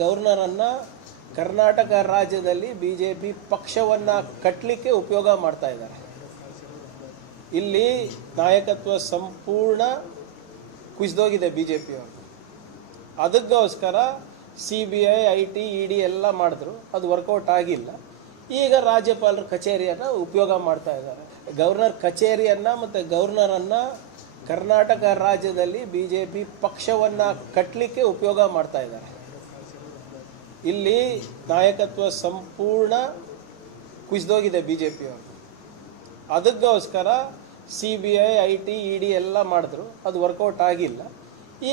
ಗವರ್ನರನ್ನು ಕರ್ನಾಟಕ ರಾಜ್ಯದಲ್ಲಿ B J P ಪಕ್ಷವನ್ನು ಕಟ್ಟಲಿಕ್ಕೆ ಉಪಯೋಗ ಮಾಡ್ತಾ ಇದ್ದಾರೆ. ಇಲ್ಲಿ ನಾಯಕತ್ವ ಸಂಪೂರ್ಣ ಕುಸಿದೋಗಿದೆ ಬಿ ಜೆ ಪಿಯವರು ಅದಕ್ಕೋಸ್ಕರ C B I I T, E D ಎಲ್ಲ ಮಾಡಿದ್ರು. ಅದು ವರ್ಕೌಟ್ ಆಗಿಲ್ಲ. ಈಗ ರಾಜ್ಯಪಾಲರ ಕಚೇರಿಯನ್ನು ಉಪಯೋಗ ಮಾಡ್ತಾ ಇದ್ದಾರೆ. ಗವರ್ನರ್ ಕಚೇರಿಯನ್ನು ಮತ್ತು ಗವರ್ನರನ್ನು ಕರ್ನಾಟಕ ರಾಜ್ಯದಲ್ಲಿ ಬಿ ಜೆ ಪಿ ಪಕ್ಷವನ್ನು ಕಟ್ಟಲಿಕ್ಕೆ ಉಪಯೋಗ ಮಾಡ್ತಾ ಇದ್ದಾರೆ. ಇಲ್ಲಿ ನಾಯಕತ್ವ ಸಂಪೂರ್ಣ ಕುಸಿದೋಗಿದೆ ಬಿ ಜೆ ಪಿಯವರು ಅದಕ್ಕೋಸ್ಕರ C B I I T, E D ಎಲ್ಲ ಮಾಡಿದ್ರು. ಅದು ವರ್ಕೌಟ್ ಆಗಿಲ್ಲ.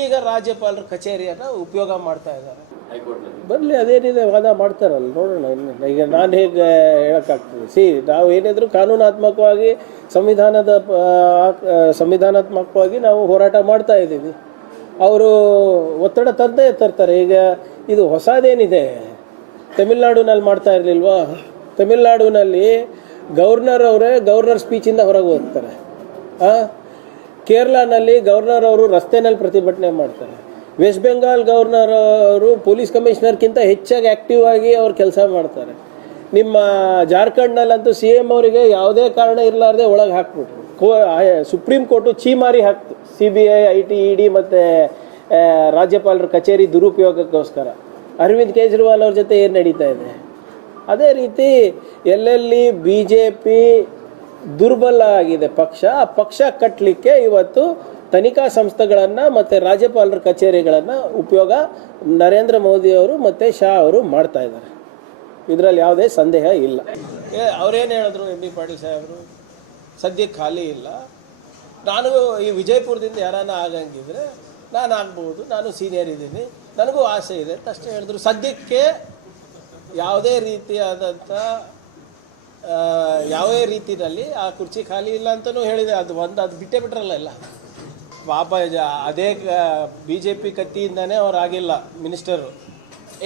ಈಗ ರಾಜ್ಯಪಾಲರ ಕಚೇರಿಯನ್ನು ಉಪಯೋಗ ಮಾಡ್ತಾ ಇದ್ದಾರೆ. ಬರಲಿ, ಅದೇನಿದೆ, ವಾದ ಮಾಡ್ತಾರಲ್ಲ, ನೋಡೋಣ ಈಗ ನಾನು ಹೇಗೆ ಹೇಳೋಕ್ಕಾಗ್ತದೆ. ಸಿ, ನಾವು ಏನಿದ್ರು ಕಾನೂನಾತ್ಮಕವಾಗಿ ಸಂವಿಧಾನದ ಸಂವಿಧಾನಾತ್ಮಕವಾಗಿ ನಾವು ಹೋರಾಟ ಮಾಡ್ತಾ ಇದ್ದೀವಿ. ಅವರು ಒತ್ತಡ ತಂದೇ ತರ್ತಾರೆ. ಈಗ ಇದು ಹೊಸದೇನಿದೆ? ತಮಿಳ್ನಾಡಿನಲ್ಲಿ ಮಾಡ್ತಾ ಇರಲಿಲ್ವಾ? ತಮಿಳ್ನಾಡಿನಲ್ಲಿ ಗವರ್ನರ್ ಅವರೇ ಗವರ್ನರ್ ಸ್ಪೀಚಿಂದ ಹೊರಗೆ ಹೋಗ್ತಾರೆ? ಕೇರಳನಲ್ಲಿ ಗವರ್ನರ್ ಅವರು ರಸ್ತೆನಲ್ಲಿ ಪ್ರತಿಭಟನೆ ಮಾಡ್ತಾರೆ. ವೆಸ್ಟ್ ಬೆಂಗಾಲ್ ಗವರ್ನರ್ ಅವರು ಪೊಲೀಸ್ ಕಮಿಷನರ್ಗಿಂತ ಹೆಚ್ಚಾಗಿ ಆ್ಯಕ್ಟಿವ್ ಆಗಿ ಅವ್ರು ಕೆಲಸ ಮಾಡ್ತಾರೆ. ನಿಮ್ಮ ಜಾರ್ಖಂಡ್ನಲ್ಲಂತೂ ಸಿ ಎಂ ಅವರಿಗೆ ಯಾವುದೇ ಕಾರಣ ಇರಲಾರ್ದೆ ಒಳಗೆ ಹಾಕ್ಬಿಟ್ರು. ಕೋ ಸುಪ್ರೀಂ ಕೋರ್ಟು ಚೀಮಾರಿ ಹಾಕ್ತು. C B I I T E D ಮತ್ತು ರಾಜ್ಯಪಾಲರ ಕಚೇರಿ ದುರುಪಯೋಗಕ್ಕೋಸ್ಕರ. ಅರವಿಂದ್ ಕೇಜ್ರಿವಾಲ್ ಅವ್ರ ಜೊತೆ ಏನು ನಡೀತಾ ಇದೆ? ಅದೇ ರೀತಿ ಎಲ್ಲೆಲ್ಲಿ ಬಿ ಜೆ ಪಿ ದುರ್ಬಲ ಆಗಿದೆ ಪಕ್ಷ, ಆ ಪಕ್ಷ ಕಟ್ಟಲಿಕ್ಕೆ ಇವತ್ತು ತನಿಖಾ ಸಂಸ್ಥೆಗಳನ್ನು ಮತ್ತು ರಾಜ್ಯಪಾಲರ ಕಚೇರಿಗಳನ್ನು ಉಪಯೋಗ ನರೇಂದ್ರ ಮೋದಿ ಅವರು ಮತ್ತು ಶಾ ಅವರು ಮಾಡ್ತಾ ಇದ್ದಾರೆ. ಇದರಲ್ಲಿ ಯಾವುದೇ ಸಂದೇಹ ಇಲ್ಲ. ಅವ್ರೇನು ಹೇಳಿದ್ರು ಎಂ ಬಿ ಪಾಟೀಲ್ ಸಾಹೇಬರು? ಸದ್ಯಕ್ಕೆ ಖಾಲಿ ಇಲ್ಲ. ನಾನು ಈ ವಿಜಯಪುರದಿಂದ ಯಾರನ್ನ ಆಗಂಗಿದ್ರೆ ನಾನು ಆಗ್ಬೋದು, ನಾನು ಸೀನಿಯರ್ ಇದ್ದೀನಿ. ನನಗೂ ಆಸೆ ಇದೆ ಅಂತ ಅಷ್ಟೇ ಹೇಳಿದ್ರು. ಸದ್ಯಕ್ಕೆ ಯಾವುದೇ ರೀತಿಯಾದಂಥ ಯಾವುದೇ ರೀತಿಯಲ್ಲಿ ಆ ಕುರ್ಚಿ ಖಾಲಿ ಇಲ್ಲ ಅಂತಲೂ ಹೇಳಿದೆ. ಅದು ಒಂದು, ಅದು ಬಿಟ್ಟೇ ಬಿಟ್ರಲ್ಲ ಎಲ್ಲ. ಪಾಪ ಅದೇ ಬಿ ಜೆ ಪಿ ಕತ್ತಿಯಿಂದನೇ ಅವ್ರು ಆಗಿಲ್ಲ ಮಿನಿಸ್ಟರು.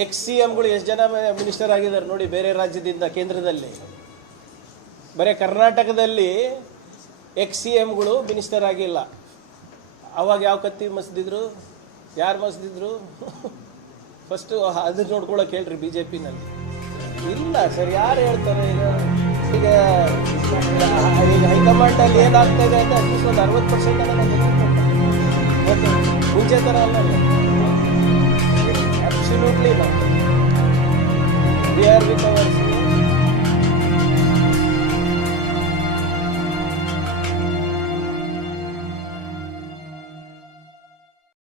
ಎಕ್ಸ್ ಸಿ ಎಮ್ಗಳು ಎಷ್ಟು ಜನ ಮಿನಿಸ್ಟರ್ ಆಗಿದ್ದಾರೆ ನೋಡಿ ಬೇರೆ ರಾಜ್ಯದಿಂದ, ಕೇಂದ್ರದಲ್ಲಿ. ಬರೀ ಕರ್ನಾಟಕದಲ್ಲಿ ಎಕ್ಸ್ ಸಿ ಎಮ್ಗಳು ಮಿನಿಸ್ಟರ್ ಆಗಿಲ್ಲ. ಅವಾಗ ಯಾವ ಕತ್ತಿ ಮಸ್ದಿದ್ರು? ಯಾರು ಮಸ್ದಿದ್ರು? ಫಸ್ಟು ಅದು ನೋಡ್ಕೊಳಕ್ಕೆ ಹೇಳ್ರಿ ಬಿ ಜೆ ಪಿನಲ್ಲಿ ಇಲ್ಲ ಸರ್, ಯಾರು ಹೇಳ್ತಾರೆ ಈಗ ಈಗ ಹೈಕಮಾಂಡಲ್ಲಿ ಏನಾಗ್ತಾ ಇದೆ ಅಂತ ಅಟ್ಲೀಸ್ಟ್ ಒಂದು ಅರವತ್ತು ಪರ್ಸೆಂಟ್ పూజ చేస్తారా అబ్సల్యూట్లీ నో విత్ అవర్